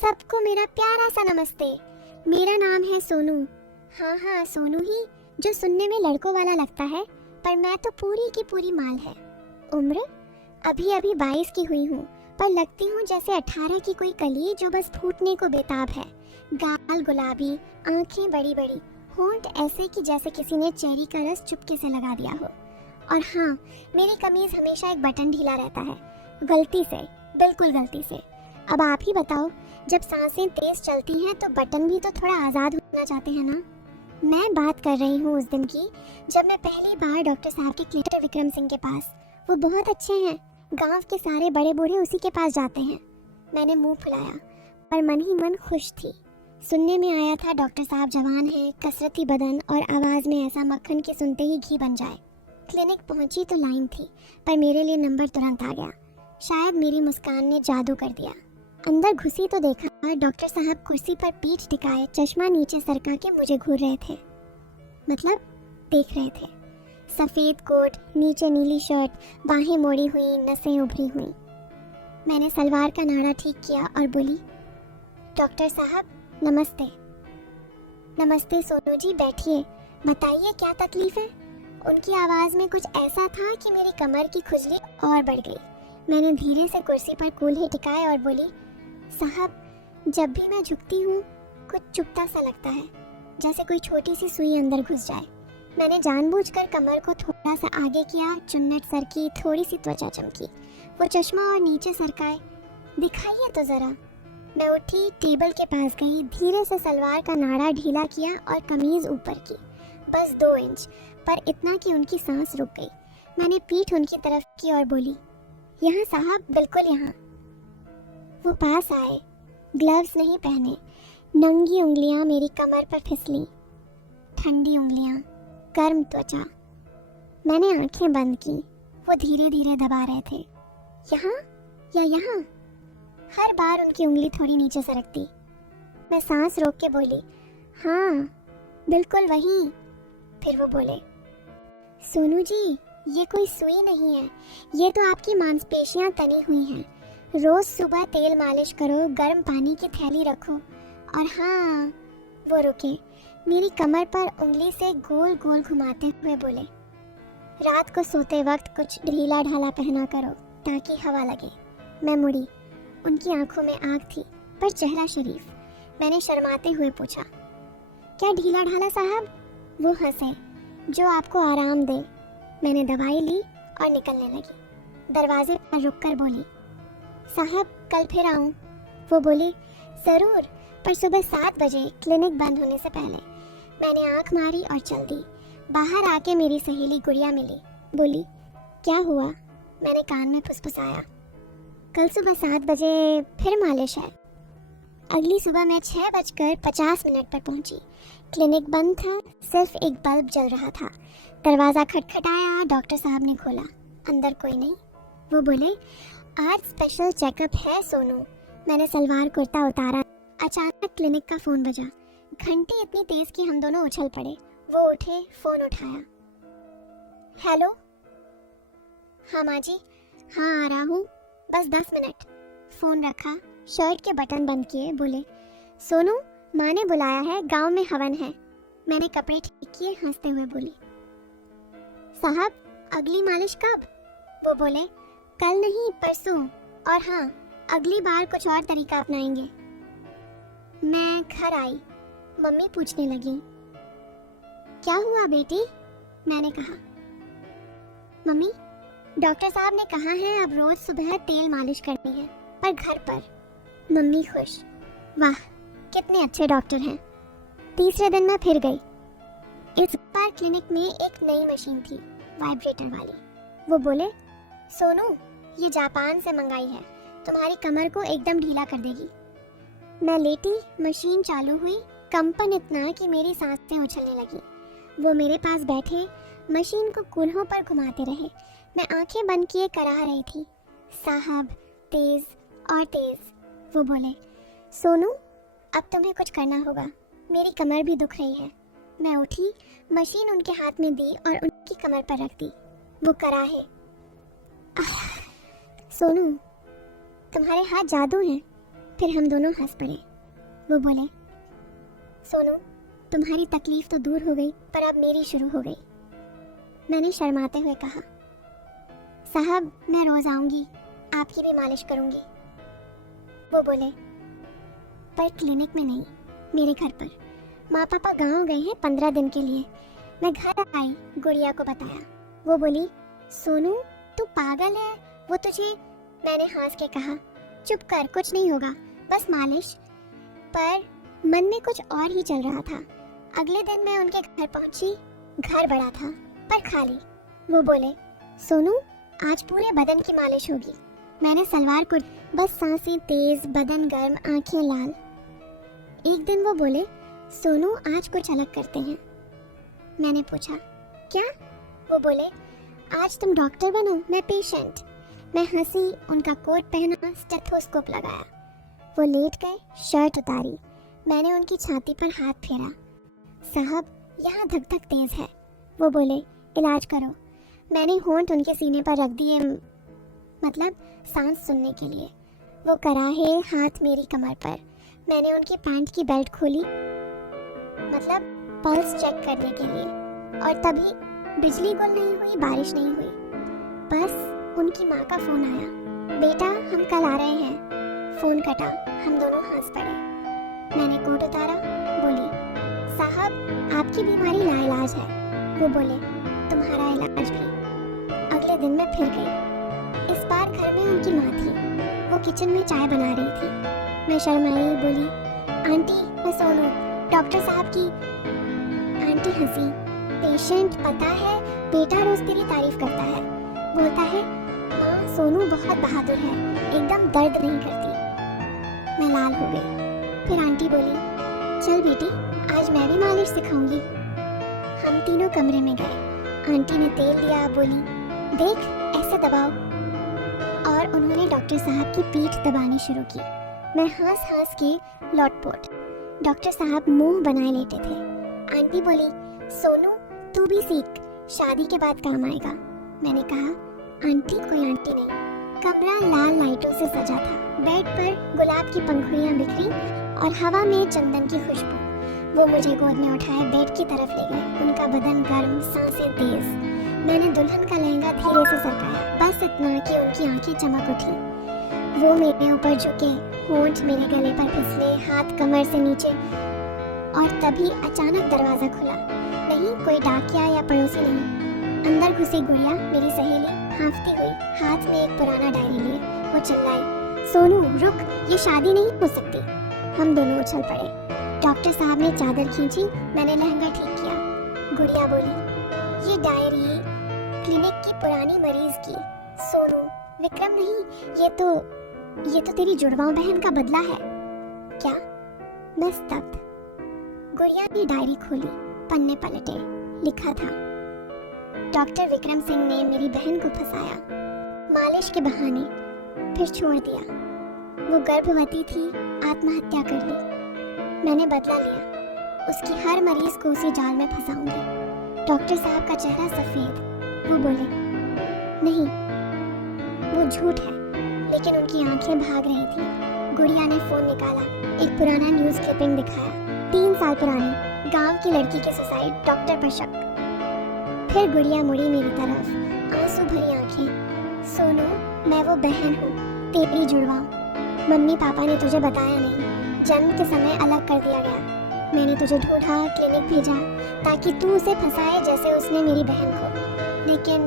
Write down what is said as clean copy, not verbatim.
सबको मेरा प्यारा सा नमस्ते। मेरा नाम है सोनू। हाँ सोनू ही, जो सुनने में लड़कों वाला लगता है, पर मैं तो पूरी की पूरी माल है। उम्र अभी अभी 22 की हुई हूँ, पर लगती हूँ जैसे 18 की कोई कली जो बस फूटने को बेताब है। गाल गुलाबी, आंखें बड़ी बड़ी, होंठ ऐसे कि जैसे किसी ने चेरी का रस चुपके से लगा दिया हो। और हाँ, मेरी कमीज हमेशा एक बटन ढीला रहता है, गलती से, बिल्कुल गलती से। अब आप ही बताओ, जब सांसें तेज चलती हैं तो बटन भी तो थोड़ा आज़ाद होना चाहते हैं ना। मैं बात कर रही हूँ उस दिन की, जब मैं पहली बार डॉक्टर साहब के क्लिनिक विक्रम सिंह के पास। वो बहुत अच्छे हैं, गांव के सारे बड़े बूढ़े उसी के पास जाते हैं। मैंने मुंह फुलाया, पर मन ही मन खुश थी। सुनने में आया था डॉक्टर साहब जवान हैं, कसरती बदन और आवाज़ में ऐसा मक्खन कि सुनते ही घी बन जाए। क्लिनिक पहुंची तो लाइन थी, पर मेरे लिए नंबर तुरंत आ गया। शायद मेरी मुस्कान ने जादू कर दिया। अंदर घुसी तो देखा डॉक्टर साहब कुर्सी पर पीठ टिकाए, चश्मा नीचे सरका के मुझे घूर रहे थे, मतलब देख रहे थे। सफ़ेद कोट, नीचे नीली शर्ट, बाहें मोड़ी हुई, नसें उभरी हुई। मैंने सलवार का नाड़ा ठीक किया और बोली, डॉक्टर साहब नमस्ते। नमस्ते सोनू जी, बैठिए, बताइए क्या तकलीफ है। उनकी आवाज़ में कुछ ऐसा था कि मेरी कमर की खुजली और बढ़ गई। मैंने धीरे से कुर्सी पर कूल्हे टिकाए और बोली, साहब जब भी मैं झुकती हूँ कुछ चुभता सा लगता है, जैसे कोई छोटी सी सुई अंदर घुस जाए। मैंने जानबूझकर कमर को थोड़ा सा आगे किया, चुन्नट सरकी, थोड़ी सी त्वचा चमकी। वो चश्मा और नीचे सरकाए, दिखाइए तो ज़रा। मैं उठी, टेबल के पास गई, धीरे से सलवार का नाड़ा ढीला किया और कमीज़ ऊपर की, बस 2 इंच, पर इतना कि उनकी सांस रुक गई। मैंने पीठ उनकी तरफ की और बोली, यहाँ साहब, बिल्कुल यहाँ। वो पास आए, ग्लव्स नहीं पहने, नंगी उंगलियां मेरी कमर पर फिसली, ठंडी उंगलियां, गर्म त्वचा। मैंने आंखें बंद की, वो धीरे धीरे दबा रहे थे। यहाँ या यहाँ? हर बार उनकी उंगली थोड़ी नीचे सरकती। मैं सांस रोक के बोली, हाँ बिल्कुल वहीं। फिर वो बोले, सोनू जी ये कोई सुई नहीं है, ये तो आपकी मांसपेशियां तनी हुई हैं। रोज सुबह तेल मालिश करो, गर्म पानी की थैली रखो। और हाँ, वो रुके, मेरी कमर पर उंगली से गोल गोल घुमाते हुए बोले, रात को सोते वक्त कुछ ढीला ढाला पहना करो ताकि हवा लगे। मैं मुड़ी, उनकी आंखों में आग थी पर चेहरा शरीफ। मैंने शर्माते हुए पूछा, क्या ढीला ढाला साहब? वो हंसे, जो आपको आराम दे। मैंने दवाई ली और निकलने लगी। दरवाजे पर रुककर बोली, साहब कल फिर आऊँ? वो बोली, ज़रूर, पर सुबह 7 बजे, क्लिनिक बंद होने से पहले। मैंने आंख मारी और चल दी। बाहर आके मेरी सहेली गुड़िया मिली, बोली, क्या हुआ? मैंने कान में फुसफुसाया, कल सुबह 7 बजे फिर मालिश है। अगली सुबह मैं 6:50 पर पहुंची। क्लिनिक बंद था, सिर्फ एक बल्ब जल रहा था। दरवाज़ा खटखटाया, डॉक्टर साहब ने खोला। अंदर कोई नहीं। वो बोले, आज स्पेशल चेकअप है सोनू। मैंने सलवार कुर्ता उतारा। अचानक क्लिनिक का फ़ोन बजा। घंटी इतनी तेज़ कि हम दोनों उछल पड़े। वो उठे, फ़ोन उठाया। हेलो। हाँ माँ जी, हाँ आ रहा हूँ, बस 10 मिनट। फ़ोन रखा, शर्ट के बटन बंद किए, बोले, सोनू माँ ने बुलाया है, गांव में हवन है। मैंने कपड़े ठीक किए, हंसते हुए बोली, साहब अगली मालिश कब? वो बोले, कल नहीं परसों, और हाँ अगली बार कुछ और तरीका अपनाएंगे। मैं घर आई। मम्मी पूछने लगी, क्या हुआ बेटी? मैंने कहा, मम्मी डॉक्टर साहब ने कहा है अब रोज सुबह तेल मालिश करनी है, पर घर पर। मम्मी खुश, वाह कितने अच्छे डॉक्टर हैं। तीसरे दिन मैं फिर गई। इस बार क्लिनिक में एक नई मशीन थी, वाइब्रेटर वाली। वो बोले, सोनू ये जापान से मंगाई है, तुम्हारी कमर को एकदम ढीला कर देगी। मैं लेटी, मशीन चालू हुई, कंपन इतना कि मेरी सांसें उछलने लगी। वो मेरे पास बैठे, मशीन को कूल्हों पर घुमाते रहे। मैं आंखें बंद किए कराह रही थी, साहब तेज और तेज। वो बोले, सोनू अब तुम्हें कुछ करना होगा, मेरी कमर भी दुख रही है। मैं उठी, मशीन उनके हाथ में दी और उनकी कमर पर रख दी। वो कराहे, सोनू तुम्हारे हाथ जादू हैं, फिर हम दोनों हंस पड़े। वो बोले, सोनू तुम्हारी तकलीफ तो दूर हो गई, पर अब मेरी शुरू हो गई। मैंने शर्माते हुए कहा, साहब मैं रोज आऊंगी, आपकी भी मालिश करूंगी। वो बोले, पर क्लिनिक में नहीं, मेरे घर पर। माँ पापा गांव गए हैं 15 दिन के लिए। मैं घर आई, गुड़िया को बताया। वो बोली, सोनू तू पागल है, वो तुझे। मैंने हंस के कहा, चुप कर, कुछ नहीं होगा, बस मालिश। पर मन में कुछ और ही चल रहा था। अगले दिन मैं उनके घर पहुंची। घर बड़ा था पर खाली। वो बोले, सोनू आज पूरे बदन की मालिश होगी। मैंने सलवार कुर्ती, बस सांसें तेज, बदन गर्म, आंखें लाल। एक दिन वो बोले, सोनू आज कुछ अलग करते हैं। मैंने पूछा, क्या? वो बोले, आज तुम डॉक्टर बनो, मैं पेशेंट। मैं हंसी, उनका कोट पहना, स्टेथोस्कोप लगाया। वो लेट गए, शर्ट उतारी। मैंने उनकी छाती पर हाथ फेरा। साहब यहाँ धक धक तेज है। वो बोले, इलाज करो। मैंने होंठ उनके सीने पर रख दिए, मतलब सांस सुनने के लिए। वो कराहे, हाथ मेरी कमर पर। मैंने उनकी पैंट की बेल्ट खोली, मतलब पल्स चेक करने के लिए। और तभी बिजली गुल नहीं हुई, बारिश नहीं हुई। बस उनकी माँ का फोन आया, बेटा हम कल आ रहे हैं। फोन कटा, हम दोनों हंस पड़े। मैंने कोट उतारा, बोली, साहब आपकी बीमारी लाइलाज है। वो बोले, तुम्हारा इलाज भी। अगले दिन मैं फिर गई। इस बार घर में उनकी माँ थी। वो किचन में चाय बना रही थी। मैं शर्माई, बोली, आंटी मैं सोनू, डॉक्टर साहब की। आंटी हंसी, पेशेंट पता है, बेटा रोज तेरी तारीफ करता है। बोलता है, माँ सोनू बहुत बहादुर है, एकदम दर्द नहीं करती। मैं लाल हो गई। फिर आंटी बोली, चल बेटी आज मैं भी मालिश सिखाऊंगी। हम तीनों कमरे में गए। आंटी ने तेल दिया, बोली, देख ऐसे दबाओ। और उन्होंने डॉक्टर साहब की पीठ दबानी शुरू की। मैं हंस हंस के लौटपोट। डॉक्टर साहब मुंह बनाए लेटे थे। आंटी बोली, सोनू तू भी सीख, शादी के बाद काम आएगा। मैंने कहा, आंटी कोई आंटी नहीं। कमरा लाल लाइटों से सजा था। बेड पर गुलाब की पंखुड़ियां बिखरी और हवा में चंदन की खुशबू। वो मुझे गोद में उठाए बेड की तरफ ले गए। उनका बदन गर्म, सांसें तेज। मैंने दुल्हन का लहंगा धीरे से सरकाया, बस इतना कि उनकी आंखें चमक उठी। वो मेरे ऊपर झुके, होंठ मेरे गले पर फिसले, हाथ कमर से नीचे। और तभी अचानक दरवाजा खुला। नहीं कोई डाकिया या पड़ोसी नहीं, अंदर घुसी गुड़िया, मेरी सहेली, हांफती हुई, हाथ में एक पुराना डायरी लिए। वो चिल्लाई, सोनू रुक, ये शादी नहीं हो सकती। हम दोनों उछल पड़े। डॉक्टर साहब ने चादर खींची, मैंने लहंगा ठीक किया। गुड़िया बोली, ये डायरी क्लिनिक की पुरानी मरीज की। सोनू, विक्रम नहीं, ये तो तेरी जुड़वां बहन का बदला है। क्या? मैं स्तब्ध। गुड़िया ने डायरी खोली, पन्ने पलटे। लिखा था, डॉक्टर विक्रम सिंह ने मेरी बहन को फंसाया, मालिश के बहाने, फिर छोड़ दिया। वो गर्भवती थी, आत्महत्या कर ली। मैंने बदला लिया, उसकी हर मरीज को उसी जाल में फंसाऊंगी। डॉक्टर साहब का चेहरा सफेद। वो बोले, नहीं वो झूठ है, लेकिन उनकी आंखें भाग रही थी। गुड़िया ने फोन निकाला, एक पुराना न्यूज़ क्लिपिंग दिखाया, 3 साल पुरानी, गांव की लड़की की सुसाइड, डॉक्टर पर शक। फिर गुड़िया मुड़ी मेरी तरफ, आंसू भरी आंखें। सोनू, मैं वो बहन हूँ, तेरी जुड़वा। मम्मी पापा ने तुझे बताया नहीं, जन्म के समय अलग कर दिया गया। मैंने तुझे ढूंढा, क्लिनिक भेजा, ताकि तू उसे फंसाए जैसे उसने मेरी बहन को। लेकिन